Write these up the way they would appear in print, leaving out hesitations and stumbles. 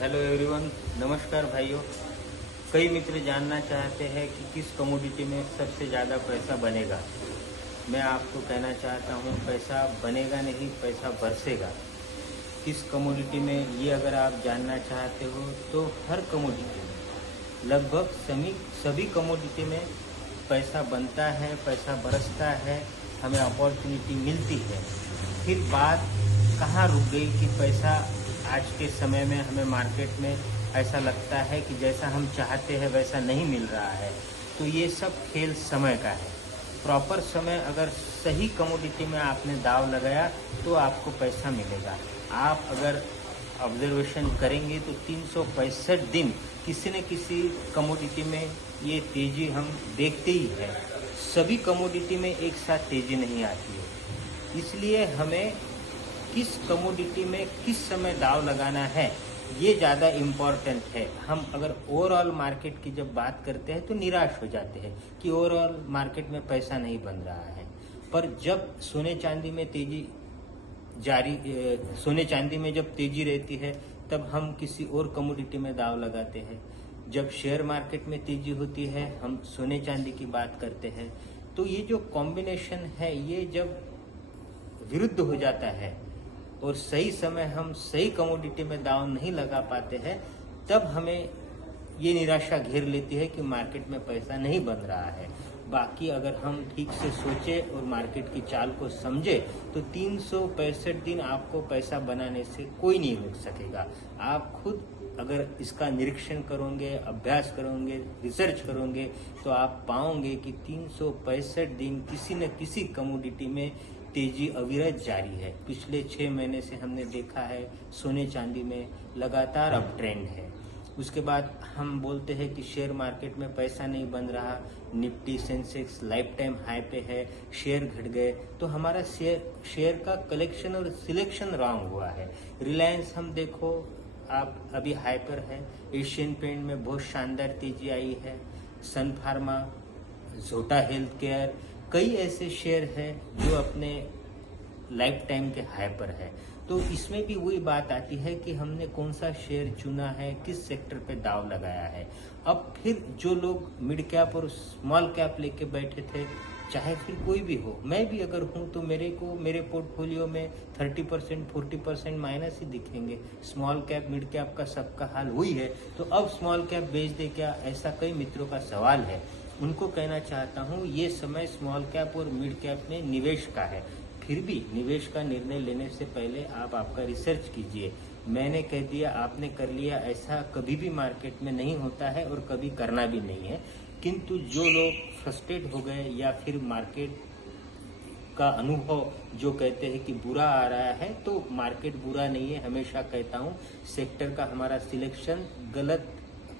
Hello everyone, नमस्कार भाइयों। कई मित्र जानना चाहते हैं कि किस कमोडिटी में सबसे ज़्यादा पैसा बनेगा। मैं आपको कहना चाहता हूँ, पैसा बनेगा नहीं, पैसा बरसेगा। किस कमोडिटी में, ये अगर आप जानना चाहते हो तो हर कमोडिटी में, लगभग सभी कमोडिटी में पैसा बनता है, पैसा बरसता है, हमें अपॉर्चुनिटी मिलती है। फिर बात कहाँ रुक गई कि पैसा आज के समय में हमें मार्केट में ऐसा लगता है कि जैसा हम चाहते हैं वैसा नहीं मिल रहा है। तो ये सब खेल समय का है। प्रॉपर समय अगर सही कमोडिटी में आपने दाव लगाया तो आपको पैसा मिलेगा। आप अगर ऑब्जर्वेशन करेंगे तो 365 दिन किसी न किसी कमोडिटी में ये तेज़ी हम देखते ही है। सभी कमोडिटी में एक साथ तेज़ी नहीं आती है। इसलिए हमें किस कमोडिटी में किस समय दाव लगाना है ये ज़्यादा इम्पॉर्टेंट है। हम अगर ओवरऑल मार्केट की जब बात करते हैं तो निराश हो जाते हैं कि ओवरऑल मार्केट में पैसा नहीं बन रहा है। पर जब सोने चांदी में सोने चांदी में जब तेजी रहती है तब हम किसी और कमोडिटी में दाव लगाते हैं। जब शेयर मार्केट में तेजी होती है हम सोने चांदी की बात करते हैं। तो ये जो कॉम्बिनेशन है ये जब विरुद्ध हो जाता है और सही समय हम सही कमोडिटी में दाव नहीं लगा पाते हैं, तब हमें ये निराशा घेर लेती है कि मार्केट में पैसा नहीं बन रहा है। बाकी अगर हम ठीक से सोचें और मार्केट की चाल को समझे तो 365 दिन आपको पैसा बनाने से कोई नहीं रोक सकेगा। आप खुद अगर इसका निरीक्षण करोगे, अभ्यास करोगे, रिसर्च करोगे तो आप पाओगे कि 365 दिन किसी न किसी कमोडिटी में तेजी अविरत जारी है। पिछले 6 महीने से हमने देखा है सोने चांदी में लगातार अप ट्रेंड है। उसके बाद हम बोलते हैं कि शेयर मार्केट में पैसा नहीं बन रहा, Nifty Sensex life time high पे है, शेयर घट गए, तो हमारा शेयर का कलेक्शन और सिलेक्शन रॉन्ग हुआ है। रिलायंस हम देखो आप अभी हाई पर है, एशियन पेंट में बहुत शानदार तेजी आई है, सन फार्मा, जोटा हेल्थ केयर, कई ऐसे शेयर हैं जो अपने लाइफ टाइम के हाई पर है। तो इसमें भी वही बात आती है कि हमने कौन सा शेयर चुना है, किस सेक्टर पे दाव लगाया है। अब फिर जो लोग मिड कैप और स्मॉल कैप लेके बैठे थे, चाहे फिर कोई भी हो, मैं भी अगर हूँ तो मेरे पोर्टफोलियो में 30% 40% माइनस ही दिखेंगे। स्मॉल कैप मिड कैप का सबका हाल हुई है, तो अब स्मॉल कैप बेच दे क्या, ऐसा कई मित्रों का सवाल है। उनको कहना चाहता हूँ ये समय स्मॉल कैप और मिड कैप में निवेश का है। फिर भी निवेश का निर्णय लेने से पहले आप आपका रिसर्च कीजिए। मैंने कह दिया आपने कर लिया, ऐसा कभी भी मार्केट में नहीं होता है और कभी करना भी नहीं है। किंतु जो लोग फ्रस्ट्रेट हो गए या फिर मार्केट का अनुभव जो कहते हैं कि बुरा आ रहा है, तो मार्केट बुरा नहीं है। हमेशा कहता हूँ सेक्टर का हमारा सिलेक्शन गलत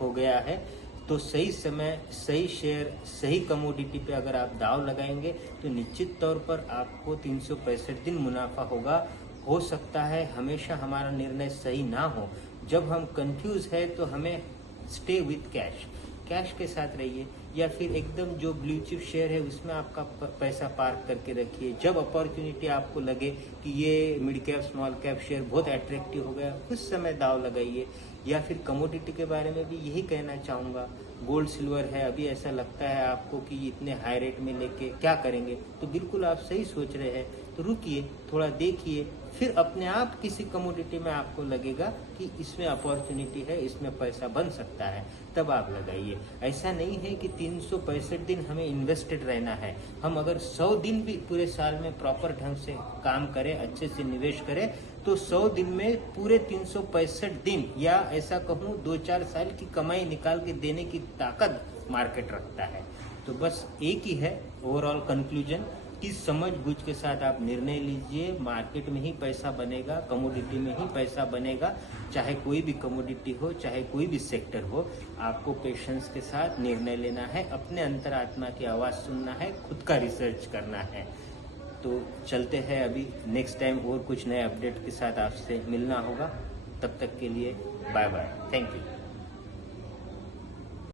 हो गया है। तो सही समय, सही शेयर, सही कमोडिटी पे अगर आप दाव लगाएंगे तो निश्चित तौर पर आपको 365 दिन मुनाफा होगा। हो सकता है हमेशा हमारा निर्णय सही ना हो। जब हम कंफ्यूज है तो हमें स्टे विथ कैश के साथ रहिए, या फिर एकदम जो ब्लू चिप शेयर है उसमें आपका पैसा पार्क करके रखिए। जब अपॉर्चुनिटी आपको लगे कि ये mid cap small cap share बहुत अट्रैक्टिव हो गया, उस समय दाव लगाइए। या फिर कमोडिटी के बारे में भी यही कहना चाहूँगा। गोल्ड सिल्वर है, अभी ऐसा लगता है आपको कि इतने हाई रेट में लेके क्या करेंगे, तो बिल्कुल आप सही सोच रहे हैं, तो रुकिए, थोड़ा देखिए, फिर अपने आप किसी कमोडिटी में आपको लगेगा कि इसमें अपॉर्चुनिटी है, इसमें पैसा बन सकता है, तब आप लगाइए। ऐसा नहीं है कि 365 दिन हमें इन्वेस्टेड रहना है। हम अगर 100 दिन भी पूरे साल में प्रॉपर ढंग से काम करें, अच्छे से निवेश करें, तो 100 दिन में पूरे 365 दिन, या ऐसा कहूँ 2-4 साल की कमाई निकाल के देने की ताकत मार्केट रखता है। तो बस एक ही है ओवरऑल कंक्लूजन कि समझ बूझ के साथ आप निर्णय लीजिए। मार्केट में ही पैसा बनेगा, कमोडिटी में ही पैसा बनेगा, चाहे कोई भी कमोडिटी हो, चाहे कोई भी सेक्टर हो। आपको पेशेंस के साथ निर्णय लेना है, अपने अंतरात्मा की आवाज़ सुनना है, खुद का रिसर्च करना है। तो चलते हैं, अभी नेक्स्ट टाइम और कुछ नए अपडेट के साथ आपसे मिलना होगा। तब तक के लिए बाय बाय, थैंक यू।